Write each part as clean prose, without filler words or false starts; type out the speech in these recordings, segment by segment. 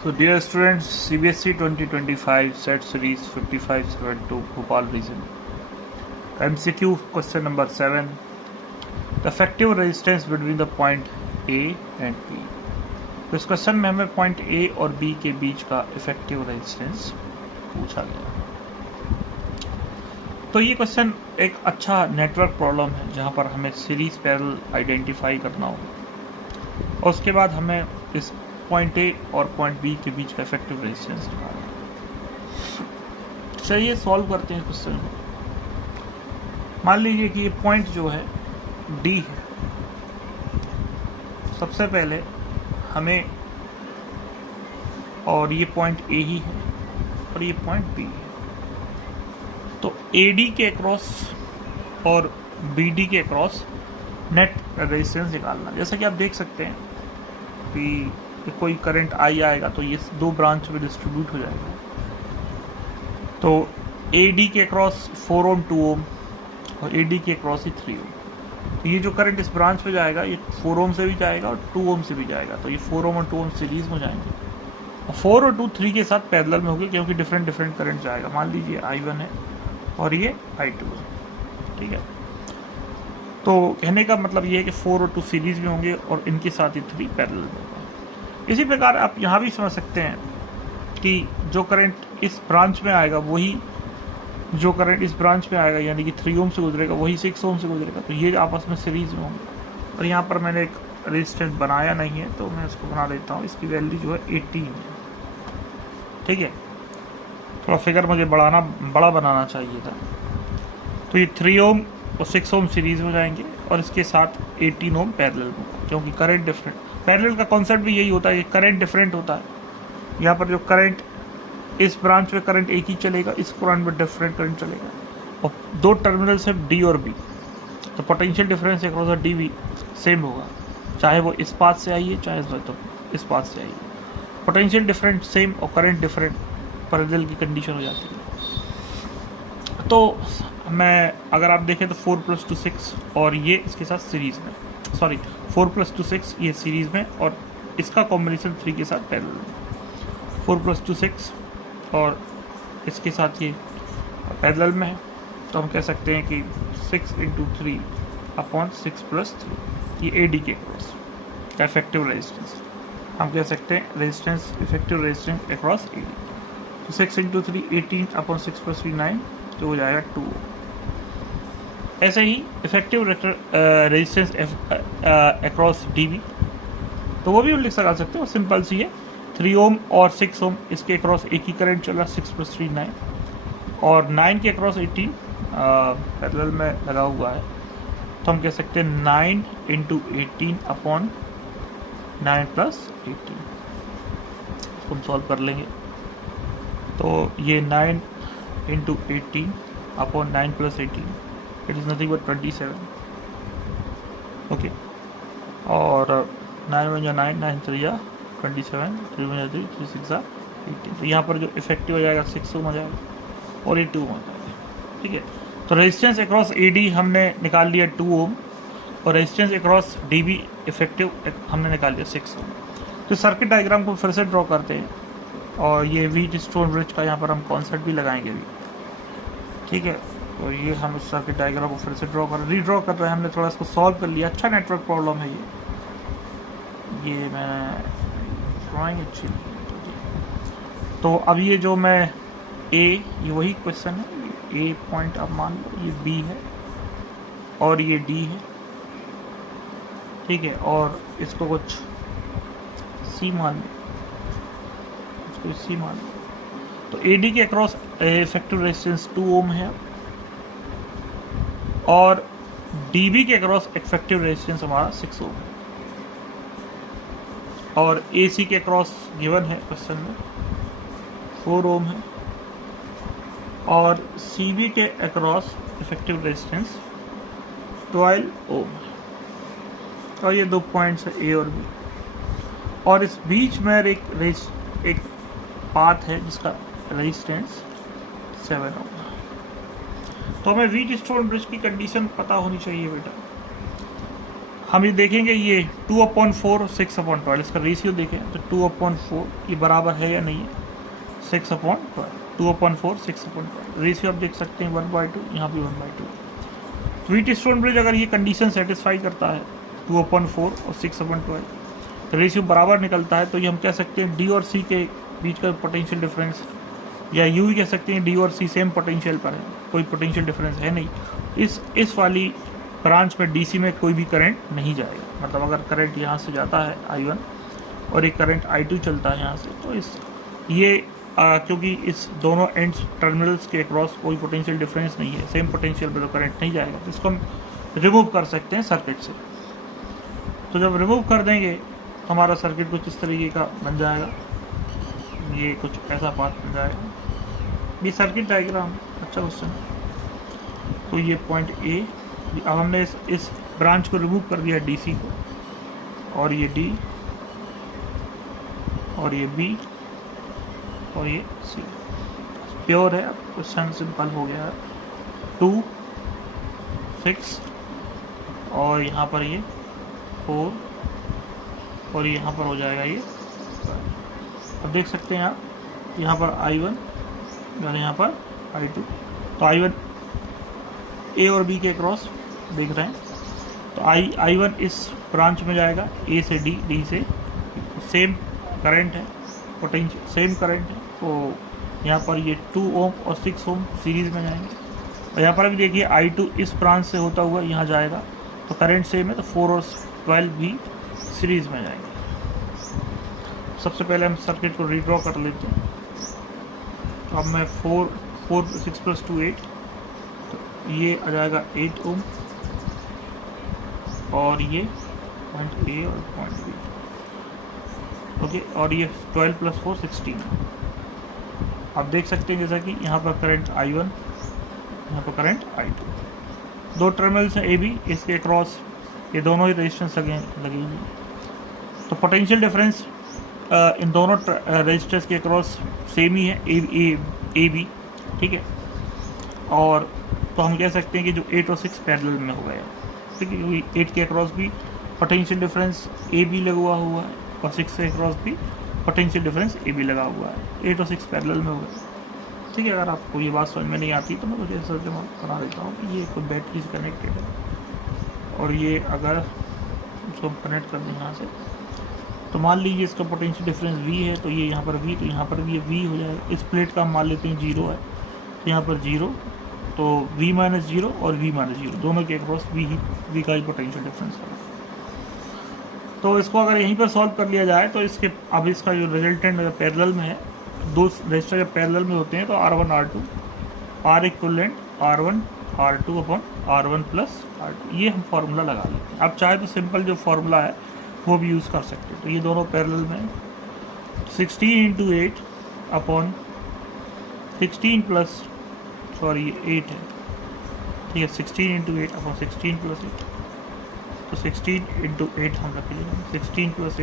So dear students, CBSE 2025 set series 5572 Bhopal region. MCQ question number 7. The effective resistance between the point A and B. तो इस question में हमें point A और B के बीच का effective resistance पूछा गया। तो ये क्वेश्चन एक अच्छा नेटवर्क प्रॉब्लम है जहाँ पर हमें सीरीज पैरेलल आइडेंटिफाई करना होगा और उसके बाद हमें इस पॉइंट A और पॉइंट B के बीच का इफेक्टिव रेजिस्टेंस निकालना है। चलिए सॉल्व करते हैं क्वेश्चन को। मान लीजिए कि ये पॉइंट जो है D है। सबसे पहले हमें, और ये पॉइंट A ही है और ये पॉइंट B है, तो AD के अक्रॉस और BD के अक्रॉस नेट रेजिस्टेंस निकालना। जैसा कि आप देख सकते हैं कि कोई करंट I आएगा तो ये दो ब्रांच में डिस्ट्रीब्यूट हो जाएगा। तो AD के अक्रॉस 4 ओम 2 ओम और AD के अक्रॉस ही 3 ओम। तो ये जो करंट इस ब्रांच पे जाएगा ये 4 ओम से भी जाएगा और 2 ओम से भी जाएगा। तो ये 4 ओम और 2 ओम सीरीज में जाएंगे और 4 और 2 3 के साथ पैरेलल में होंगे क्योंकि डिफरेंट करंट जाएगा। मान लीजिए I1 है और ये I2 है, ठीक है। तो कहने का मतलब ये है कि 4 और 2 सीरीज में होंगे और इनके साथ ही 3 पैरेलल में होगा। इसी प्रकार आप यहाँ भी समझ सकते हैं कि जो करंट इस ब्रांच में आएगा वही जो करंट इस ब्रांच में आएगा यानी कि 3 ओम से गुजरेगा वही 6 ओम से गुजरेगा। तो ये आपस में सीरीज में होंगे। और यहाँ पर मैंने एक रेजिस्टेंस बनाया नहीं है तो मैं इसको बना देता हूँ। इसकी वैल्यू जो है 18 है, ठीक है। थोड़ा फिगर मुझे बड़ा बनाना चाहिए था। तो ये 3 ओम और 6 ओम सीरीज में जाएंगे और इसके साथ 18 ओम पैरेलल में, क्योंकि करंट डिफरेंट। पैरेलल का कॉन्सेप्ट भी यही होता है कि करंट डिफरेंट होता है। यहाँ पर जो करंट इस ब्रांच में करंट एक ही चलेगा, इस ब्रांच में डिफरेंट करंट चलेगा और दो टर्मिनल्स है D और B। तो पोटेंशियल डिफरेंस अक्रॉस डी भी सेम होगा, चाहे वो इस पाथ से आइए चाहे इस पाथ से आइए। पोटेंशियल डिफरेंट सेम और करंट डिफरेंट पैरेलल की कंडीशन हो जाती है। तो मैं अगर आप देखें तो 4 + 2 6 और ये इसके साथ सीरीज में, 4 + 2 6 ये सीरीज में और इसका कॉम्बिनेशन 3 के साथ पैरेलल में। 4 + 2 6 और इसके साथ ये पैरेलल में है। तो हम कह सकते हैं कि 6 × 3 / 6 + 3 ये AD के अक्रॉस का इफेक्टिव रेजिस्टेंस। हम कह सकते हैं resistance effective resistance across AD। तो 6 × 3 18 / 6 + 3 9 तो हो जाएगा 2 ओम। ऐसे ही इफेक्टिव रेजिस्टेंस अक्रॉस DB, तो वो भी हम लिख सकते हैं। सिंपल सी है, 3 ओम और 6 ओम इसके अक्रॉस एक ही करंट चल रहा है, 6 + 3 9 और 9 के अक्रॉस 18 पैरेलल में लगा हुआ है। तो हम कह सकते हैं 9 × 18 / 9 + 18। इसको हम सॉल्व कर लेंगे। तो ये 9 × 18 / 9 + 18 it is nothing but 27, okay. और 9 × 9 9 3 27 3 × 3 3 6 18। तो यहाँ पर जो इफेक्टिव हो जाएगा 6 ओम आ जाएगा और ये 2 ओम आ जाएगा, ठीक है। तो रेजिस्टेंस अक्रॉस AD हमने निकाल लिया 2 ओम और रेजिस्टेंस अक्रॉस DB इफेक्टिव हमने निकाल लिया 6 ओम। तो सर्किट डायग्राम को फिर से ड्रॉ करते हैं और ये व्हीटस्टोन ब्रिज का यहाँ पर हम कॉन्सेप्ट भी लगाएंगे भी, ठीक है। तो ये हम उस सर्किट डायग्राम को फिर से रीड्रॉ कर रहे हैं। हमने थोड़ा इसको सॉल्व कर लिया। अच्छा नेटवर्क प्रॉब्लम है ये मैं ड्राइंग अच्छी नहीं। तो अब ये जो मैं ये वही क्वेश्चन है। ये पॉइंट अब मान लो ये B है और ये D है, ठीक है। और इसको कुछ C मान लो, इसको C मान लो। तो AD के अक्रॉस इफेक्टिव रेजिस्टेंस 2 ओम है और DB के अक्रॉस इफेक्टिव रेजिस्टेंस हमारा 6 ओम है और AC के अक्रॉस गिवन है क्वेश्चन में 4 ओम है और CB के अक्रॉस इफेक्टिव रेजिस्टेंस 12 ओम है। और ये दो पॉइंट्स है A और B और इस बीच में एक पाथ है जिसका रेजिस्टेंस 7 ओम। तो हमें व्हीटस्टोन ब्रिज की कंडीशन पता होनी चाहिए बेटा। हम ये देखेंगे ये 2/4 6/12 इसका रेशियो देखें तो 2/4 ये बराबर है या नहीं है 6/12 2/4 6/12 रेशियो आप देख सकते हैं 1/2 यहाँ भी 1/2। तो व्हीटस्टोन ब्रिज अगर ये कंडीशन सेटिस्फाई करता है 2/4 और 6/12 रेशियो बराबर निकलता है तो ये हम कह सकते हैं डी और सी के बीच का पोटेंशियल डिफरेंस, या यूँ ही कह सकते हैं डी और सी सेम पोटेंशियल पर है, कोई पोटेंशियल डिफरेंस है नहीं। इस वाली ब्रांच में डीसी में कोई भी करंट नहीं जाएगा। मतलब अगर करंट यहाँ से जाता है I1 और एक करंट I2 चलता है यहाँ से, तो क्योंकि इस दोनों एंड्स टर्मिनल्स के अक्रॉस कोई पोटेंशियल डिफरेंस नहीं है, सेम पोटेंशियल पर तो करंट नहीं जाएगा, तो इसको हम रिमूव कर सकते हैं सर्किट से। तो जब रिमूव कर देंगे हमारा सर्किट कुछ इस तरीके का बन जाएगा, ये कुछ ऐसा पाथ बन जाएगा। ये सर्किट डायग्राम अच्छा क्वेश्चन। तो ये पॉइंट ए, अब हमने इस ब्रांच को रिमूव कर दिया डीसी को, और ये डी और ये बी और ये सी प्योर है। अब क्वेश्चन सिंपल हो गया है। 2 6 और यहाँ पर ये 4 और यहाँ पर हो जाएगा ये। अब देख सकते हैं आप यहाँ पर I1 और यहाँ पर I2। तो I1 ए और बी के क्रॉस देख रहे हैं, तो I1 इस ब्रांच में जाएगा ए से डी से, सेम करंट है, पोटेंशियल सेम करंट है। तो यहाँ पर ये 2 ओम और 6 ओम सीरीज़ में जाएंगे। और यहाँ पर भी देखिए I2 इस ब्रांच से होता हुआ यहाँ जाएगा, तो करंट सेम है, तो 4 और 12 भी सीरीज़ में जाएंगे। सबसे पहले हम सर्किट को रीड्रॉ कर लेते हैं। तो अब मैं 6 + 2 8, तो ये आ जाएगा 8 ओम और ये पॉइंट ए और पॉइंट बी, ओके। और ये 12 + 4 16। आप देख सकते हैं जैसा कि यहाँ पर करंट I1, यहाँ पर करंट I2, दो टर्मिनल्स हैं ए बी, इसके अक्रॉस ये दोनों ही रेजिस्टेंस लगे हुए। तो पोटेंशियल डिफरेंस इन दोनों रेजिस्टर्स के अक्रॉस सेम ही है, ए बी, ठीक है। और तो हम कह सकते हैं कि जो 8 और 6 पैरेलल में हो गए, ठीक है, क्योंकि 8 के अक्रॉस भी पोटेंशियल डिफरेंस ए बी लगा हुआ है और 6 के अक्रॉस भी पोटेंशियल डिफरेंस ए बी लगा हुआ है। 8 और 6 पैरेलल में हो गए, ठीक है। अगर आपको ये बात समझ में नहीं आती तो मैं कुछ ऐसा बना देता हूँ कि ये कोई बैटरी से कनेक्टेड है, और ये अगर उसको कनेक्ट कर दें यहाँ से, तो मान लीजिए इसका पोटेंशियल डिफरेंस V है, तो ये यहाँ पर V, तो यहाँ पर भी ये V हो जाएगा। इस प्लेट का हम मान लेते हैं 0 है, तो यहाँ पर 0, तो V - 0 और V - 0 दोनों के अक्रॉस V का ही पोटेंशियल डिफरेंस है। तो इसको अगर यहीं पर सॉल्व कर लिया जाए तो अब इसका जो रिजल्टेंट पैरेलल में है, दो रजिस्टर जब पैरेलल में होते हैं तो R1 R2 R equivalent R1 R2 upon R1 + R2, ये हम फार्मूला लगा लेते हैं। आप चाहे तो सिंपल जो फार्मूला है वो भी यूज़ कर सकते हैं। तो ये दोनों पैरेलल में 16 × 8 अपॉन 16 प्लस, सॉरी ये 8 है, ठीक है, 16 × 8 अपॉन 16 + 8, तो 16 × 8 हम रख लेंगे, 16 +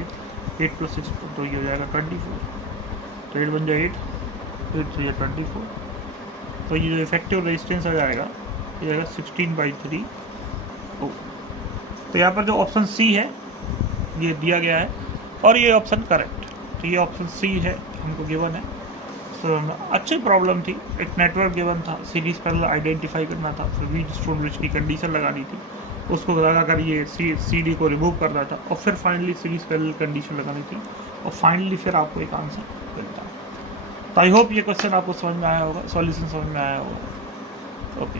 8 + 6, तो ये हो जाएगा 24, तो 8 बन जाए 8 तो ये 24, तो ये जो इफेक्टिव रेजिस्टेंस आ जाएगा ये जाएगा 16/3 ओम। तो यहाँ पर जो ऑप्शन सी है ये दिया गया है, और ये ऑप्शन करेक्ट, तो ये ऑप्शन सी है हमको गिवन है। तो अच्छी प्रॉब्लम थी, एक नेटवर्क गिवन था, सीरीज पैरेलल आइडेंटिफाई करना था, फिर व्हीटस्टोन ब्रिज की कंडीशन लगानी थी, उसको लगाकर ये सी डी को रिमूव करना था, और फिर फाइनली सीरीज पैरेलल कंडीशन लगानी थी, और फाइनली फिर आपको एक आंसर मिलता है। तो आई होप ये क्वेश्चन आपको समझ में आया होगा, सॉल्यूशन समझ में आया होगा। ओके।